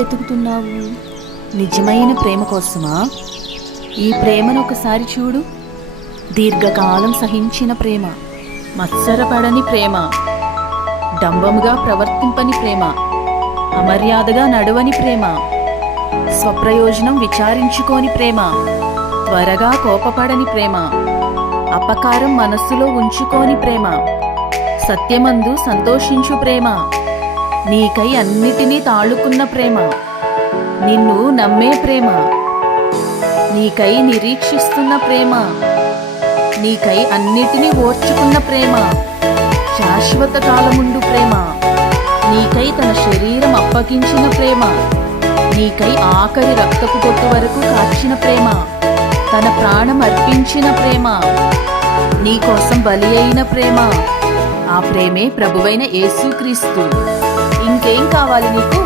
వెతుకుతున్నావు? నిజమైన ప్రేమ కోసమా? ఈ ప్రేమను ఒకసారి చూడు. దీర్ఘకాలం సహించిన ప్రేమ, మత్సరపడని ప్రేమ, డంబముగా ప్రవర్తింపని ప్రేమ, అమర్యాదగా నడవని ప్రేమ, స్వప్రయోజనం విచారించుకోని ప్రేమ, త్వరగా కోపపడని ప్రేమ, అపకారం మనస్సులో ఉంచుకోని ప్రేమ, సత్యమందు సంతోషించు ప్రేమ, నీకై అన్నిటినీ తాళుకున్న ప్రేమ, నిన్ను నమ్మే ప్రేమ, నీకై నిరీక్షిస్తున్న ప్రేమ, నీకై అన్నిటినీ ఓర్చుకున్న ప్రేమ, శాశ్వత కాలముండు ప్రేమ, నీకై తన శరీరం అప్పగించిన ప్రేమ, నీకై ఆఖరి రక్తపు బొట్టు వరకు కాచిన ప్రేమ, తన ప్రాణం అర్పించిన ప్రేమ, నీకోసం బలి అయిన ప్రేమ. ఆ ప్రేమే ప్రభువైన యేసుక్రీస్తు. ఇంకేం కావాలి నీకు?